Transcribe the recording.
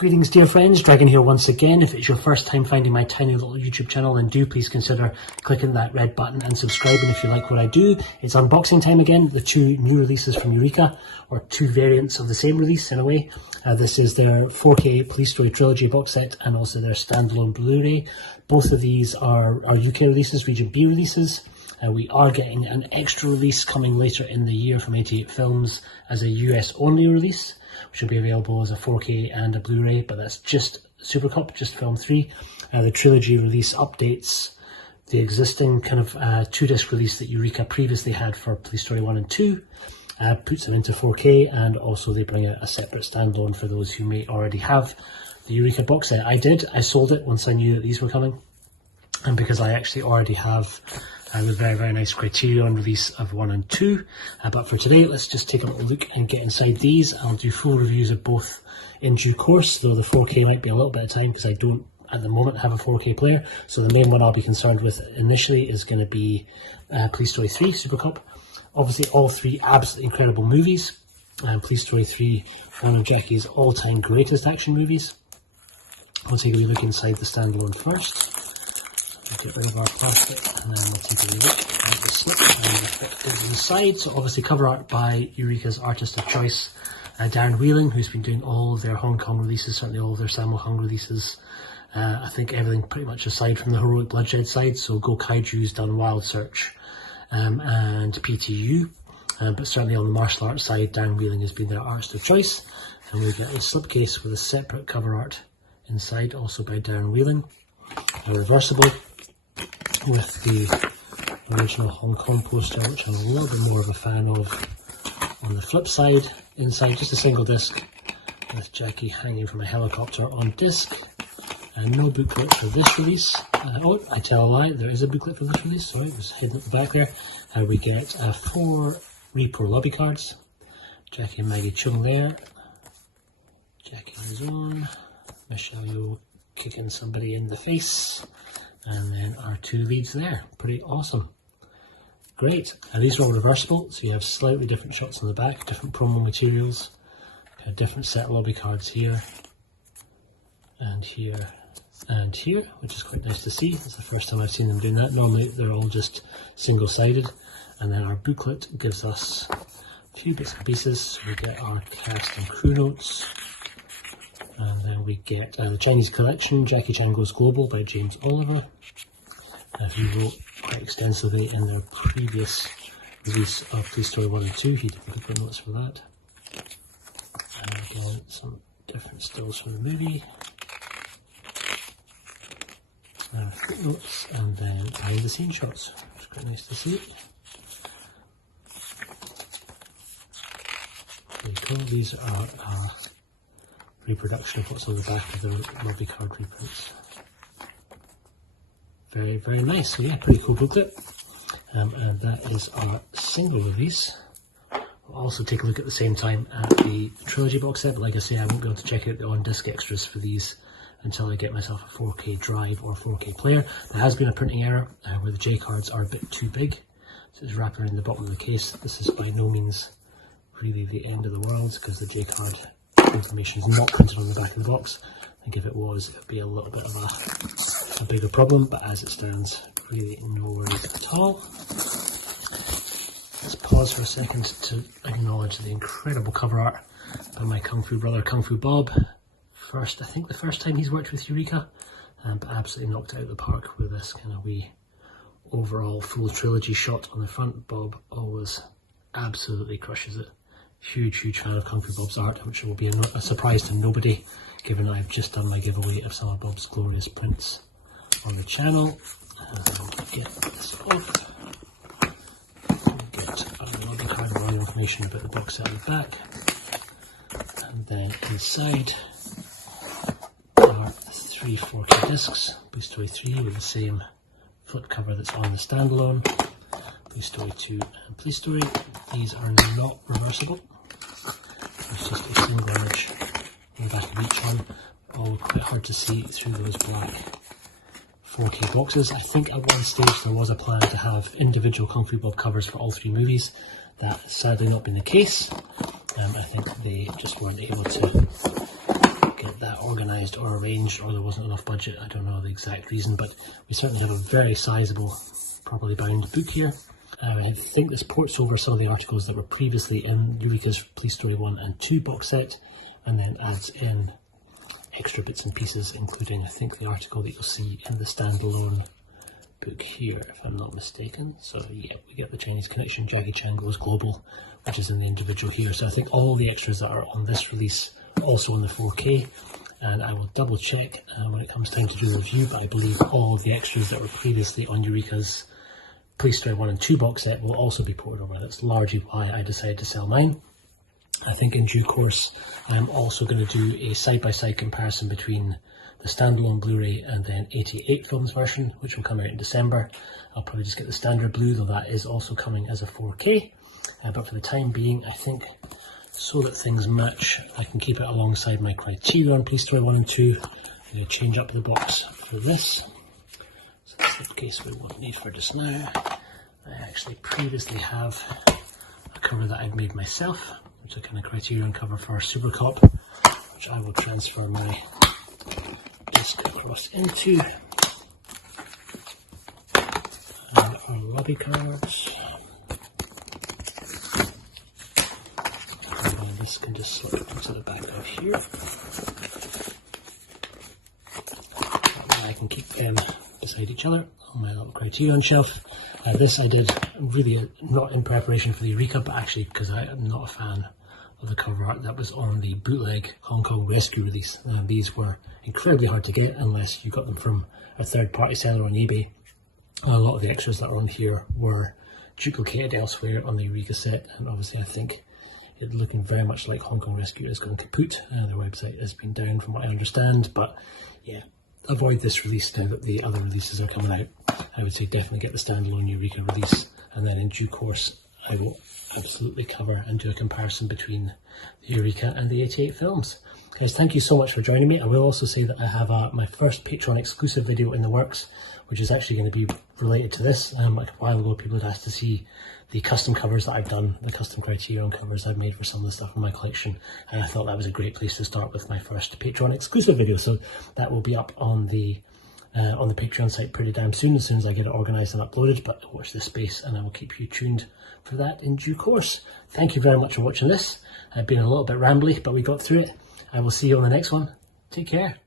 Greetings dear friends, Dragon here once again. If it's your first time finding my tiny little YouTube channel, then do please consider clicking that red button and subscribing if you like what I do. It's unboxing time again, the two new releases from Eureka, or two variants of the same release in a way. This is their 4K Police Story Trilogy box set and also their standalone Blu-ray. Both of these are UK releases, Region B releases. We are getting an extra release coming later in the year from 88 Films as a US only release, which will be available as a 4K and a Blu-ray, but that's just Supercop, just film 3. The trilogy release updates the existing kind of 2-disc release that Eureka previously had for Police Story 1 and 2, puts them into 4K, and also they bring out a separate standalone for those who may already have the Eureka box set. I sold it once I knew that these were coming, and because I actually already have the very nice Criterion release of 1 and 2. But for today, let's just take a little look and get inside these. I'll do full reviews of both in due course, though the 4K might be a little bit of time because I don't at the moment have a 4K player. So the main one I'll be concerned with initially is going to be Police Story 3, Supercop. Obviously all three absolutely incredible movies. Police Story 3, one of Jackie's all-time greatest action movies. We'll take a wee look inside the standalone first. Get rid of our plastic and then we'll take a wee look at the slip and the bit inside. So obviously cover art by Eureka's artist of choice, Darren Wheeling, who's been doing all of their Hong Kong releases, certainly all of their Sammo Hung releases. I think everything pretty much aside from the Heroic Bloodshed side, so Go Kaiju's done Wild Search and PTU, but certainly on the martial arts side, Darren Wheeling has been their artist of choice. And we get a slipcase with a separate cover art inside, also by Darren Wheeling, reversible, with the original Hong Kong poster, which I'm a little bit more of a fan of. On the flip side, inside just a single disc with Jackie hanging from a helicopter on disc, and no booklet for this release. Oh, I tell a lie, there is a booklet for this release, sorry, it was hidden at the back there. We get 4 Repo lobby cards, Jackie and Maggie Chung there, Jackie on his own, Michelle Yeoh kicking somebody in the face, and then our 2 leads there. Pretty awesome. Great. And these are all reversible, so you have slightly different shots on the back, different promo materials, a different set of lobby cards here, and here, and here, which is quite nice to see. It's the first time I've seen them doing that. Normally they're all just single-sided. And then our booklet gives us a few bits and pieces. So we get our cast and crew notes, and then we get the Chinese collection, Jackie Chan Goes Global by James Oliver, who wrote quite extensively in their previous release of Police Story 1 and 2. He did booklet notes for that. And again, some different stills from the movie. Footnotes, and then behind the scenes shots. It's quite nice to see. These are reproduction of what's on the back of the lobby card reprints. Very nice. So yeah, pretty cool booklet. And that is our single release. We'll also take a look at the same time at the Trilogy box set, but like I say, I won't be able to check out the on-disc extras for these until I get myself a 4K drive or 4K player. There has been a printing error where the J cards are a bit too big, so it's wrapping around the bottom of the case. This is by no means really the end of the world, because the J card information is not printed on the back of the box. I think if it was, it would be a little bit of a bigger problem, but as it stands, really no worries at all. Let's pause for a second to acknowledge the incredible cover art by my Kung Fu brother, Kung Fu Bob. I think the first time he's worked with Eureka, but absolutely knocked it out of the park with this kind of wee overall full trilogy shot on the front. Bob always absolutely crushes it. Huge fan of Kung Fu Bob's art, which will be a surprise to nobody, given that I've just done my giveaway of some of Bob's glorious prints on the channel. Get this off. Get a lobby card with all the information about the box set at the back, and then inside are 3 4K discs, Police Story 3 with the same flip cover that's on the standalone, Police Story 2 and Police Story. These are not reversible, it's just a single image on the back of each one, all quite hard to see through those black 4K boxes. I think at one stage there was a plan to have individual Kung Fu Bob covers for all 3 movies. That's sadly not been the case. I think they just weren't able to get that organised or arranged, or there wasn't enough budget. I don't know the exact reason, but we certainly have a very sizable, properly bound book here. I think this ports over some of the articles that were previously in Eureka's Police Story 1 and 2 box set, and then adds in extra bits and pieces, including I think the article that you'll see in the standalone book here, if I'm not mistaken. So yeah, we get the Chinese connection, Jackie Chan Goes Global, which is in the individual here. So I think all the extras that are on this release are also in the 4K, and I will double check when it comes time to do the review, but I believe all of the extras that were previously on Eureka's Police Story 1 and 2 box set will also be ported over. That's largely why I decided to sell mine. I think in due course I'm also going to do a side-by-side comparison between the standalone Blu-ray and then 88 films version, which will come out in December. I'll probably just get the standard Blu, though that is also coming as a 4K. But for the time being, I think so that things match, I can keep it alongside my Criterion Police Story 1 and 2. I'm going to change up the box for this. So the slipcase we won't need for just now. I actually previously have a cover that I'd made myself, which is a kind of Criterion cover for Supercop, which I will transfer my disc across into. And our lobby cards. And this can just slip into the back of here. And I can keep them beside each other on my little Criterion shelf. This I did really not in preparation for the Eureka, but actually because I am not a fan of the cover art that was on the bootleg Hong Kong Rescue release. These were incredibly hard to get unless you got them from a third-party seller on eBay. A lot of the extras that are on here were duplicated elsewhere on the Eureka set, and obviously I think it looking very much like Hong Kong Rescue is going kaput. Their website has been down from what I understand, but yeah, avoid this release now that the other releases are coming out. I would say definitely get the standalone Eureka release, and then in due course I will absolutely cover and do a comparison between the Eureka and the 88 films. Guys, thank you so much for joining me. I will also say that I have my first Patreon exclusive video in the works, which is actually going to be related to this. Like a while ago, people had asked to see the custom covers that I've done, the custom Criterion covers I've made for some of the stuff in my collection, and I thought that was a great place to start with my first Patreon exclusive video. So that will be up on the Patreon site pretty damn soon as I get it organised and uploaded, but watch this space and I will keep you tuned for that in due course. Thank you very much for watching this. I've been a little bit rambly, but we got through it. I will see you on the next one. Take care.